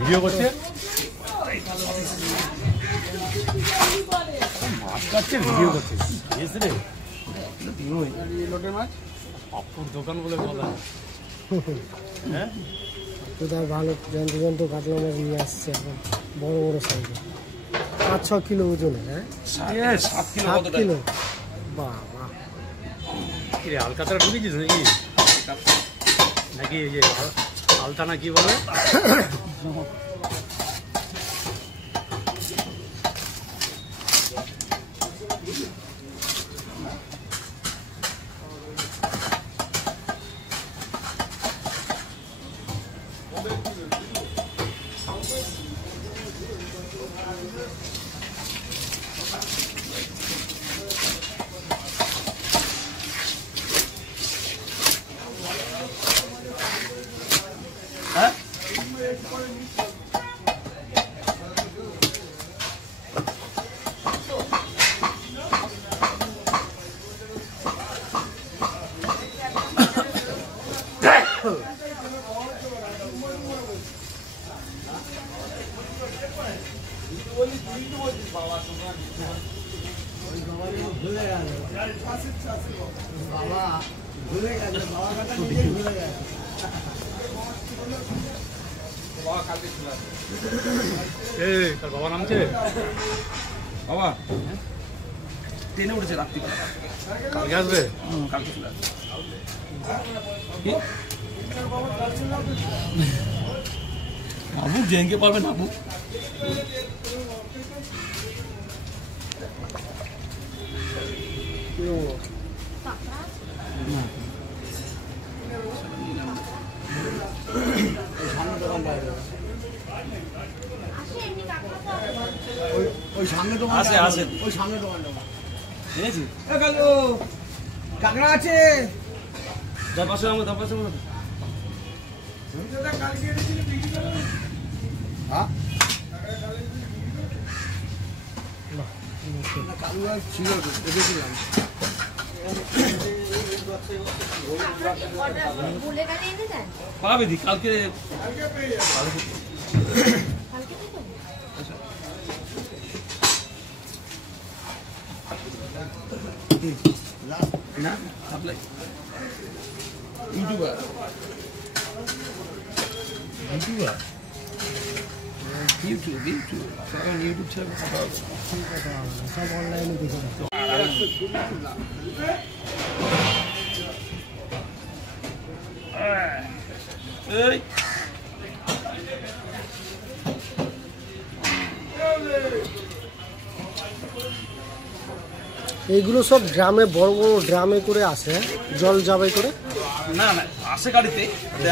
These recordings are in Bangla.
ভিডিও করছে মাছ কাটছে ভিডিও করছে লোটের মাছ অপুর দোকান বলে বলা হ্যাঁ কোথায় ভালো যন্ত্র কাতলা মাছ নিয়ে আসছে এখন বড় বড় সাইজে 5-6 কিলো ওজনে হ্যাঁ 7 কিলো বাবা কিরে আলকাতরা ঢুকেছিস নাকি নাকি এই যে আলতা না কি বলে বাবা নামছে বাবা ট্রেনে উঠেছে রাত্রি কালকে আসবে কালকে চলে আসবে বাবু জেনকে পারবেন বাবু ওই সামনে দোকান আছে আছে ওই সামনে দোকানটা জেনেছি কাঁকড়া আছে যার পাশে আমরা তার পাশে আমরা হ্যাঁ কালুয়া ছিল দেখেছিলাম পাবে দি কালকে না সাপ্লাই ইউটিউবার ইউটিউব সারা ইউটিউব ছাড়া কথা হবে সব অনলাইনে দেখে এই এইগুলো সব ড্রামে বড় বড় ড্রামে করে আসে জল যাবে করে না না আসে গাড়িতে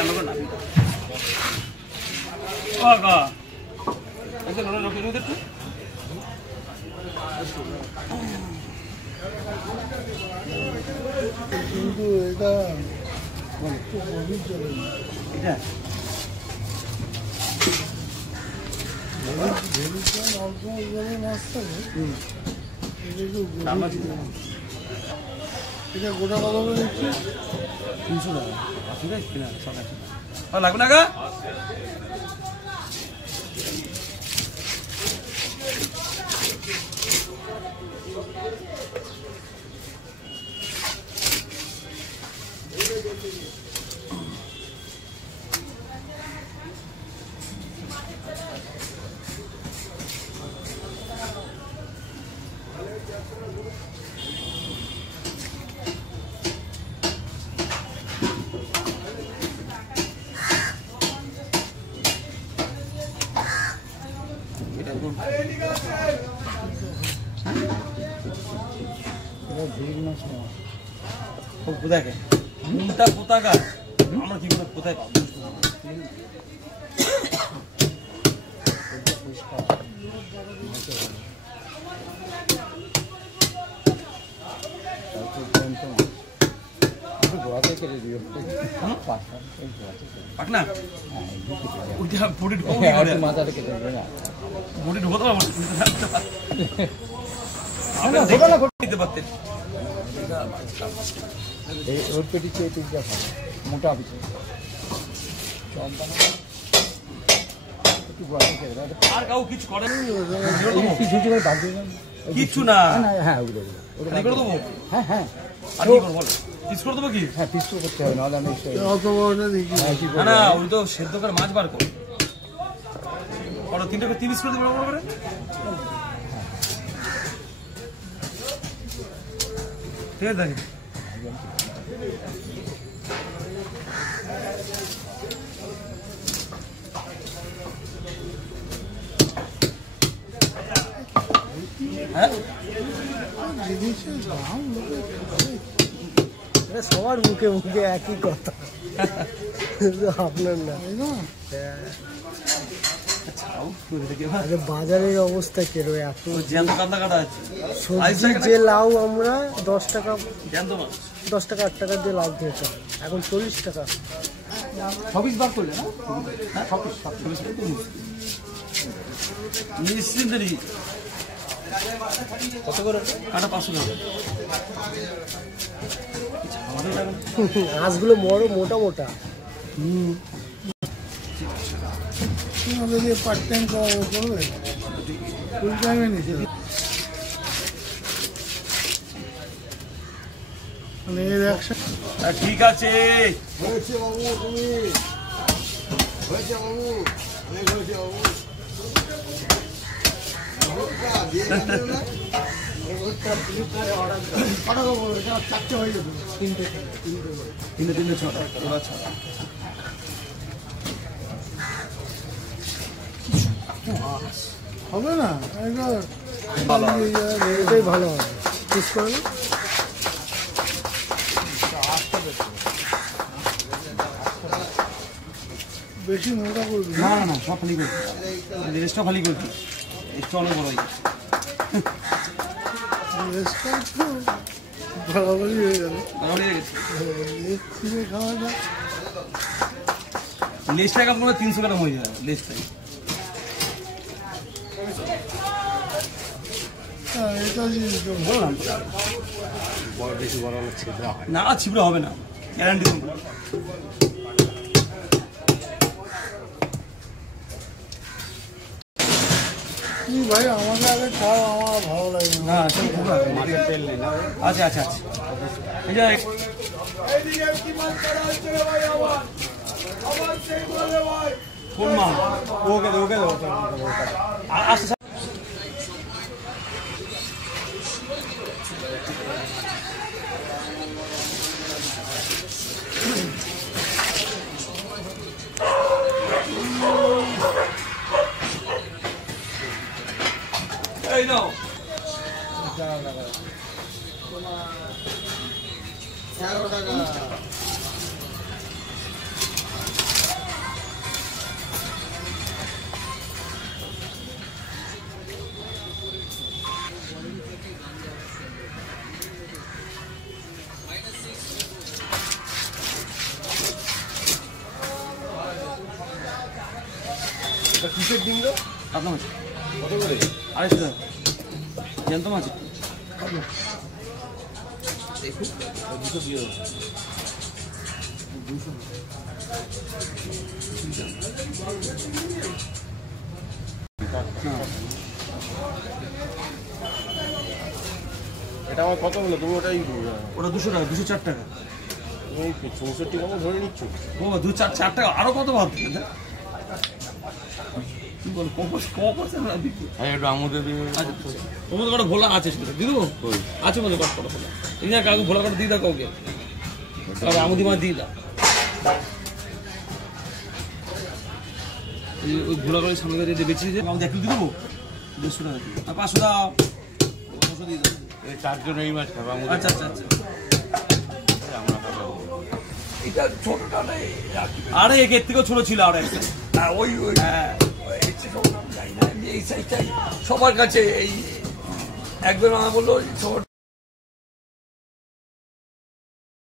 আমাকে নামি কিন্তু এটা খুব গভীর জলে এটা অল্প জলে মাছ থাকে এটা গোটা কত করে দিচ্ছি 300 টাকা 80 টাকা কিনা 180 টাকা লাগবে না গা কোথায় কোনটা কোথাকা আমরা কি করে কোথায় পাবো পাকনা ওইটা বডি ঢোকাবো মাথাটা কেটে দেবে না বডি ঢোকাতে পারবো নিতে পারতেন। ওর পেটি চেয়ে তিনটা ভালো মোটা পিছু আর কাউ কিছু করেন কিছু কিচ্ছু না। হ্যাঁ ওগুলো খালি করে দেবো। হ্যাঁ হ্যাঁ আর কি করবো বলো, পিস করে দেবো কি? হ্যাঁ পিস করতে হবে নাহলে আমি অত বড় দেখি না না, ওই তো সেদ্ধ করে মাছ বার করো। ওরা 3 পিস করে দেবো বড় করে। ঠিক আছে দেখেন। হ্যাঁ সবার মুখে মুখে একই কথা আপনার না বাজারের অবস্থা কেরো এত জ্যান্ত কান্দা কাটা আছে। সবজি যে লাউ আমরা 10 টাকা জ্যান্ত মাছ 10 টাকা 8 টাকা দিয়ে লাউ খেয়েছিলাম এখন 40 টাকা 26 বার করলে না? হ্যাঁ 26 নিশ্চিন্ত নেই। কত করে কাটা? 500 টাকা। মাছগুলো বড় মোটা মোটা পার্ট টাইম করবে ফুল টাইমে নিচ্ছে মানে ঠিক আছে হয়েছে বাবু, তুমি হয়েছে বাবু, অনেক হয়েছে বাবু। চারটে হয়ে যাবে, তিনটে 6টা এবার 6টা। হবে না এটাই ভালো হবে পিস করে না বেশি মোটা করবি না না না, সব খালি করবি, রেস্টটা খালি করবি, রেস্টটা অনেক বড় হয়ে গেছে। ভালোভাবেই হয়ে গেল তাহলে খাওয়া যায় লেসটা কাপ করে 300 গ্রাম হয়ে যাবে লেসটাই। এটা বললাম বেশি বড় হলে ছিদ্রা হয়। না, ছিবড়ে হবে না, গ্যারান্টি দেবো। ভাই আমাকে আগে খাও, আমার ভালো লাগে না মাছের তেল নেই না। আচ্ছা আচ্ছা আচ্ছা, এই যে কোন মাল? ওকে ওকে আচ্ছা এই নাও। কিসের ডিম গো? আপনার মাছ কত করে? 250 টাকা জ্যান্ত মাছ। দুশো দিয়ে দাও। এটা আমার কত হলো? তুমি ওটাই ওটা 200 টাকা, 204 টাকা। তুমি 64 কম ধরে নিচ্ছ? ও 2-4 টাকা আরো কত ভাব কি বল? আমাদের তোমাদের কটা ভোলা আছে সেটা দিয়ে দেবো? আছে মধ্যে কটা ভোলা এই না কাউকে ভোলা কটা দিয়ে দাও, কাউকে আমুদি মাছ দিয়ে দাও। ওই ভোলা করে সামনে দিয়ে বেঁচে দিয়ে আমাদের একটু দিয়ে দেবো। 200 টাকা দিই আর 500 দাও, 500 দিয়ে দাও। 4 জন এই মাছ খাবে। আচ্ছা আচ্ছা আচ্ছা, এটা ছোটটা নেই, আরে এর থেকেও ছোট ছিল আর একটা। ওই ওই এই সাইজটাই সবার কাছে। এই একবার মামা বললো